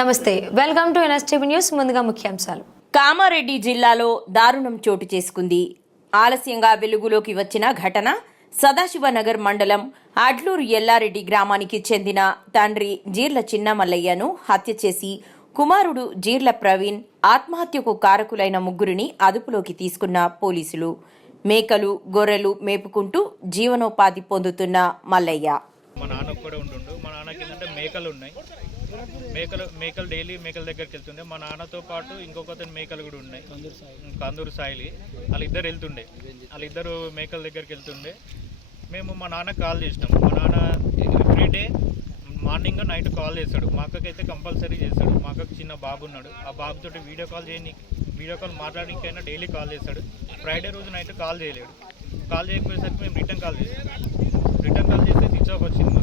నమస్తే, welcome to NSTV news. ముందుగా ముఖ్యాంశాలు. కామారెడ్డి జిల్లాలో దారుణం చోటు చేసుకుంది. ఆలస్యంగా వెలుగులోకి వచ్చిన ఘటన సదాశివనగర్ మండలం అడ్లూరు ఎల్లారెడ్డి గ్రామానికి చెందిన తండ్రి జీర్ల చిన్నమల్లయ్యను హత్య చేసి కుమారుడు జీర్ల ప్రవీణ్ ఆత్మహత్యకు కారకులైన ముగ్గురిని అదుపులోకి తీసుకున్న పోలీసులు. మేకలు గొర్రెలు మేపుకుంటూ జీవనోపాధి పొందుతున్న మల్లయ్య. మా నాన్న కూడా ఉండు. మా నాన్నకి ఏంటంటే మేకలు ఉన్నాయి. మేకలు డైలీ మేకల దగ్గరికి వెళ్తుండే. మా నాన్నతో పాటు ఇంకొక మేకలు కూడా ఉన్నాయి, కందూరు సాయిలి. వాళ్ళిద్దరు వెళ్తుండే, వాళ్ళిద్దరు మేకల దగ్గరికి వెళ్తుండే. మేము మా నాన్న కాల్ చేసినాం. మా నాన్న ఎవ్రీడే మార్నింగ్ నైట్ కాల్ చేస్తాడు. మా అక్కకైతే కంపల్సరీ చేస్తాడు. మా అక్కకి చిన్న బాబు ఉన్నాడు. ఆ బాబుతోటి వీడియో కాల్ మాట్లాడడానికైనా డైలీ కాల్ చేస్తాడు. ఫ్రైడే రోజు నైట్ కాల్ చేయలేడు. కాల్ చేయకపోయేసరికి మేము రిటర్న్ కాల్ చేస్తాం. రిటర్న్ కాల్ చేస్తే స్విచ్ ఆఫ్ వచ్చింది. మాకు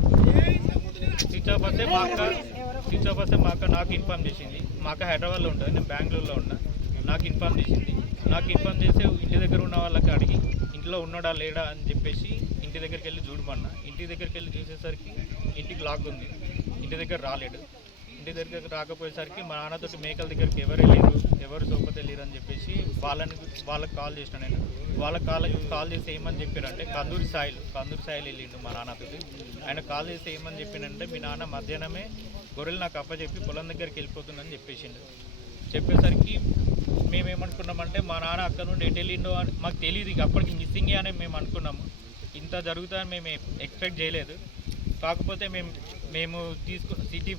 స్విచ్ ఆఫ్ వస్తే మా అక్క నాకు ఇన్ఫార్మ్ చేసింది. మా అక్క హైదరాబాద్లో ఉంటుంది, నేను బెంగళూరులో ఉన్నా. నాకు ఇన్ఫార్మ్ చేసింది. నాకు ఇన్ఫార్మ్ చేస్తే ఇంటి దగ్గర ఉన్న వాళ్ళకి అడిగి ఇంట్లో ఉన్నాడా లేడా అని చెప్పేసి ఇంటి దగ్గరికి వెళ్ళి చూడమన్నా. ఇంటి దగ్గరికి వెళ్ళి చూసేసరికి ఇంటికి లాక్ ఉంది. ఇంటి దగ్గర రాలేడు. ఇంటి దగ్గరికి రాకపోయేసరికి మా నాన్నతోటి మేకల దగ్గరికి ఎవరు సోపతి వెళ్ళారు అని చెప్పేసి వాళ్ళకి కాల్ చేసిన నేను. వాళ్ళకి కాల్ చేసి ఏమని చెప్పారంటే కందూరు సాయిలు వెళ్ళిండు మా నాన్నతోటి. ఆయన కాల్ చేసి ఏమని చెప్పిండంటే మీ నాన్న మధ్యాహ్నమే గొర్రెలు నాకు అప్పచెప్పి పొలం దగ్గరికి వెళ్ళిపోతుందని చెప్పేసిండు. చెప్పేసరికి మేమేమనుకున్నామంటే మా నాన్న అక్కడ నుండి ఎటు వెళ్ళిండో అని మాకు తెలియదు. ఇక అప్పటికి మిస్సింగే అని మేము అనుకున్నాము. ఇంత జరుగుతుందని మేము ఎక్స్పెక్ట్ చేయలేదు. కాకపోతే మేము సీసీ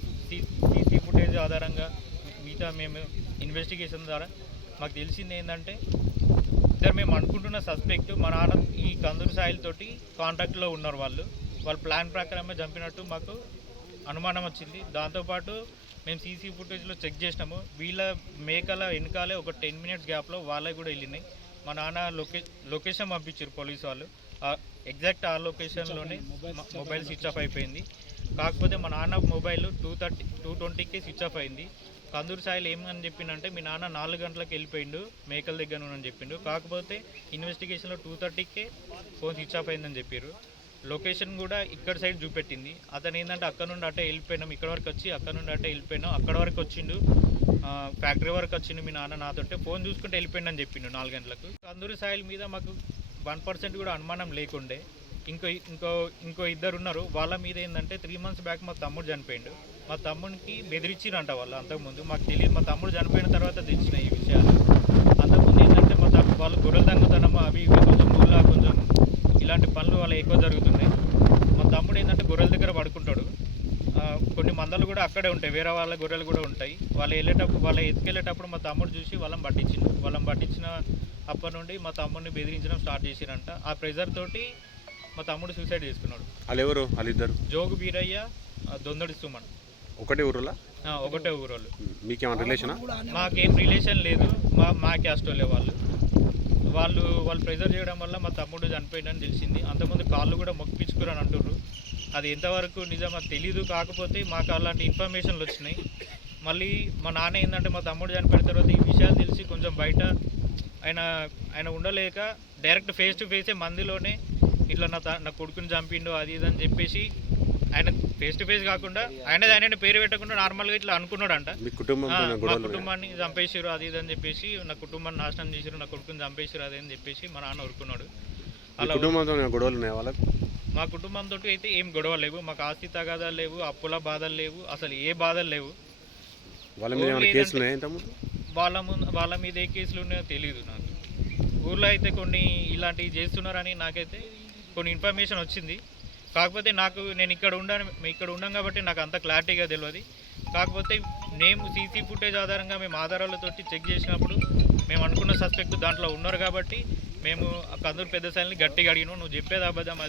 ఫుటేజ్ ఆధారంగా మిగతా మేము ఇన్వెస్టిగేషన్ ద్వారా మాకు తెలిసింది ఏంటంటే ఇద్దరు మేము అనుకుంటున్న సస్పెక్ట్ మా నాన్న ఈ కందూరు సాయిలతోటి కాంటాక్ట్లో ఉన్నారు. వాళ్ళు ప్లాన్ ప్రకారమే చంపినట్టు మాకు అనుమానం వచ్చింది. దాంతోపాటు మేము సీసీ ఫుటేజ్లో చెక్ చేసినాము. వీళ్ళ మేకల వెనకాలే ఒక 10 minutes గ్యాప్లో వాళ్ళకి కూడా వెళ్ళినాయి. మా నాన్న లొకేషన్ పంపించారు పోలీసు వాళ్ళు. ఎగ్జాక్ట్ ఆ లొకేషన్లోనే మొబైల్ స్విచ్ ఆఫ్ అయిపోయింది. కాకపోతే మా నాన్న మొబైల్ 2:20కే స్విచ్ ఆఫ్ అయింది. కందూరు సాయిలు ఏమని చెప్పిండంటే మీ నాన్న 4 గంటలకు వెళ్ళిపోయిండు మేకల దగ్గర అని చెప్పిండు. కాకపోతే ఇన్వెస్టిగేషన్లో 2:30కే ఫోన్ స్విచ్ ఆఫ్ అయిందని చెప్పారు. లొకేషన్ కూడా ఇక్కడ సైడ్ చూపెట్టింది. అతను ఏంటంటే అక్కడ నుండి అట్టే వెళ్ళిపోయినాం, ఇక్కడ వరకు వచ్చి అక్కడ నుండి అట్టే వెళ్ళిపోయినాం, అక్కడ వరకు వచ్చిండు, ఫ్యాక్టరీ వరకు వచ్చిండు మీ నాన్న నాతోటే ఫోన్ చూసుకుంటే వెళ్ళిపోయిండు అని చెప్పిండు 4 గంటలకు. కందూరు సాయిల్ మీద మాకు 1% కూడా అనుమానం లేకుండే. ఇంకో ఇద్దరు ఉన్నారు. వాళ్ళ మీద ఏంటంటే 3 months బ్యాక్ మా తమ్ముడు చనిపోయిండు. మా తమ్ముడికి బెదిరించిరంట వాళ్ళు. అంతకుముందు మాకు తెలియదు. మా తమ్ముడు చనిపోయిన తర్వాత తెలిసిన ఈ విషయాలు. అంతకుముందు ఏంటంటే వాళ్ళు గొర్రెలు దొంగతనం అవి ఇవి కొంచెం ఇలాంటి పనులు వాళ్ళ ఎక్కువ జరుగుతున్నాయి. మా తమ్ముడు ఏంటంటే గొర్రెల దగ్గర పడుకుంటాడు. కొన్ని మందలు కూడా అక్కడే ఉంటాయి, వేరే వాళ్ళ గొర్రెలు కూడా ఉంటాయి. వాళ్ళు ఎత్తుకెళ్ళేటప్పుడు మా తమ్ముడు చూసి వాళ్ళని పట్టించిన అప్పటి నుండి మా తమ్ముడిని బెదిరించడం స్టార్ట్ చేసిరంట. ఆ ప్రెజర్ తోటి మా తమ్ముడు సూసైడ్ చేసుకున్నాడు. వాళ్ళెవరు? వాళ్ళిద్దరు జోగు బీరయ్య, దొందడి సుమన్. ఒకటే ఊరులా? ఒకటే ఊరోళ్ళు. మీకేమైనా రిలేషనా? మాకేం రిలేషన్ లేదు. మా క్యాస్ట్ వాళ్ళు ప్రెజర్ చేయడం వల్ల మా తమ్ముడు చనిపోయిందని తెలిసింది. అంతకుముందు కాళ్ళు కూడా మొక్కించుకురని అంటున్నారు. అది ఎంతవరకు నిజం అది తెలీదు. కాకపోతే మాకు అలాంటి ఇన్ఫర్మేషన్లు వచ్చినాయి. మళ్ళీ మా నాన్న ఏంటంటే మా తమ్ముడు చనిపోయిన తర్వాత ఈ విషయాలు తెలిసి కొంచెం బయట ఆయన ఉండలేక డైరెక్ట్ ఫేస్ టు ఫేసే మందిలోనే ఇట్లా నా కొడుకుని చంపిండు అది ఇది అని చెప్పేసి ఆయన ఫేస్ టు ఫేస్ కాకుండా ఆయన పేరు పెట్టకుండా నార్మల్గా ఇట్లా అనుకున్నాడంట. మా కుటుంబాన్ని చంపేసారు అది ఇది అని చెప్పేసి, నా కుటుంబాన్ని నాశనం చేసారు, నా కొడుకుని చంపేసారు అది అని చెప్పేసి మా నాన్న ఊరుకున్నాడు. అలా మా కుటుంబంతో అయితే ఏం గొడవ లేవు. మాకు ఆస్తి తగాదాలు లేవు, అప్పుల బాధలు లేవు, అసలు ఏ బాధలు లేవు. వాళ్ళ మీద ఏ కేసులు ఉన్నాయో తెలియదు నాకు. ఊర్లో అయితే కొన్ని ఇలాంటివి చేస్తున్నారని నాకైతే కొన్ని ఇన్ఫర్మేషన్ వచ్చింది. కాకపోతే నేను ఇక్కడ ఉన్నాం కాబట్టి నాకు అంత క్లారిటీగా తెలియదు. కాకపోతే మేము సీసీ ఫుటేజ్ ఆధారంగా మేము ఆధారాలతోటి చెక్ చేసినప్పుడు మేము అనుకున్న సస్పెక్ట్ దాంట్లో ఉన్నారు కాబట్టి మేము కందూరు పెద్ద సాయిల్ని గట్టిగా అడిగినాం. నువ్వు చెప్పేది అబద్ధం అది